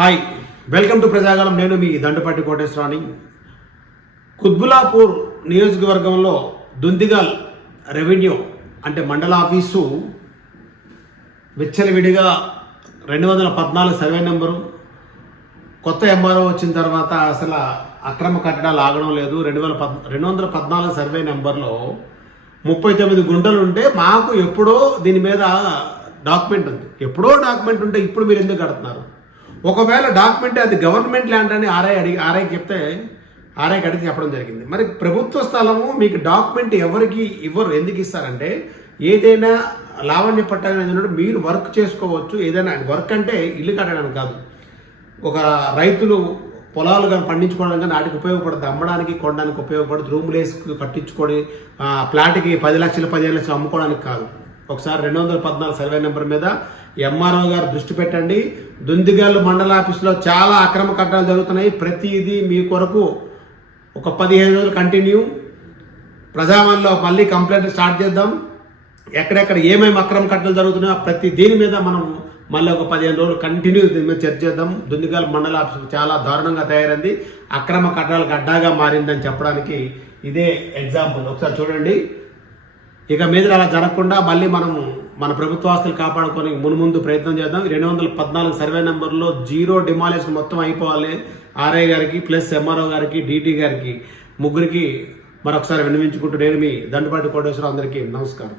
Hi, welcome to Prajagalam. నేను మీ దండపాటి కోటేశ్వరాని. కుత్బులాపూర్ నియోజకవర్గంలో Dundigal revenue అంటే మండల ఆఫీసు విచ్చలవిడిగా 214 సర్వే నెంబరు కొత్త ఎంఆర్ఓ వచ్చిన తర్వాత అసలు అక్రమ కట్టడాలు ఆగడం లేదు. 214 సర్వే నెంబర్లో 39 గుంటలు ఉంటే మాకు ఎప్పుడో దీని మీద డాక్యుమెంట్ ఉంది. ఎప్పుడో డాక్యుమెంట్ ఉంటే ఇప్పుడు మీరు ఎందుకు కడుతున్నారు? ఒకవేళ డాక్యుమెంట్ అది గవర్నమెంట్ ల్యాండ్ అని ఆర్ఐకి చెప్తే ఆర్ఐకి అడిగి చెప్పడం జరిగింది. మరి ప్రభుత్వ స్థలము మీకు డాక్యుమెంట్ ఎవరికి ఇవ్వరు, ఎందుకు ఇస్తారంటే ఏదైనా లావణ్య పట్టాలి మీరు వర్క్ చేసుకోవచ్చు. ఏదైనా వర్క్ అంటే ఇల్లు కట్టడానికి కాదు, ఒక రైతులు పొలాలు కానీ పండించుకోవడానికి కానీ వాటికి ఉపయోగపడుతుంది, అమ్మడానికి కొనడానికి ఉపయోగపడుతుంది, రూములు వేసి కట్టించుకొని ఫ్లాట్కి 10 లక్షలు 15 లక్షలు అమ్ముకోవడానికి కాదు. ఒకసారి 214 సర్వే నెంబర్ మీద ఎంఆర్ఓ గారు దృష్టి పెట్టండి. దుందిగల్ మండల ఆఫీసులో చాలా అక్రమ కట్టడాలు జరుగుతున్నాయి. ప్రతిదీ మీ కొరకు ఒక 15 రోజులు కంటిన్యూ ప్రజావాణిలో మళ్ళీ కంప్లైంట్ స్టార్ట్ చేద్దాం. ఎక్కడెక్కడ ఏమేమి అక్రమ కట్టడాలు జరుగుతున్నాయో ప్రతి దీని మీద మనం మళ్ళీ ఒక 15 రోజులు కంటిన్యూ దీని మీద చర్చ చేద్దాం. దుందిగల్ మండల ఆఫీసు చాలా దారుణంగా తయారైంది, అక్రమ కట్టడాలు గడ్డాగా మారిందని చెప్పడానికి ఇదే ఎగ్జాంపుల్. ఒకసారి చూడండి. ఇక మీద అలా జరగకుండా మళ్ళీ మనం మన ప్రభుత్వ ఆస్తులు కాపాడుకొని మున్ముందు ప్రయత్నం చేద్దాం. 214 సర్వే నెంబర్లో 0 డిమాలిషన్ మొత్తం అయిపోవాలి. ఆర్ఐ గారికి ప్లస్ ఎంఆర్ఓ గారికి డీటీ గారికి ముగ్గురికి మరొకసారి విన్నవించుకుంటూ నేను మీ దండపాటి కోటేశ్వరరావు. అందరికీ నమస్కారం.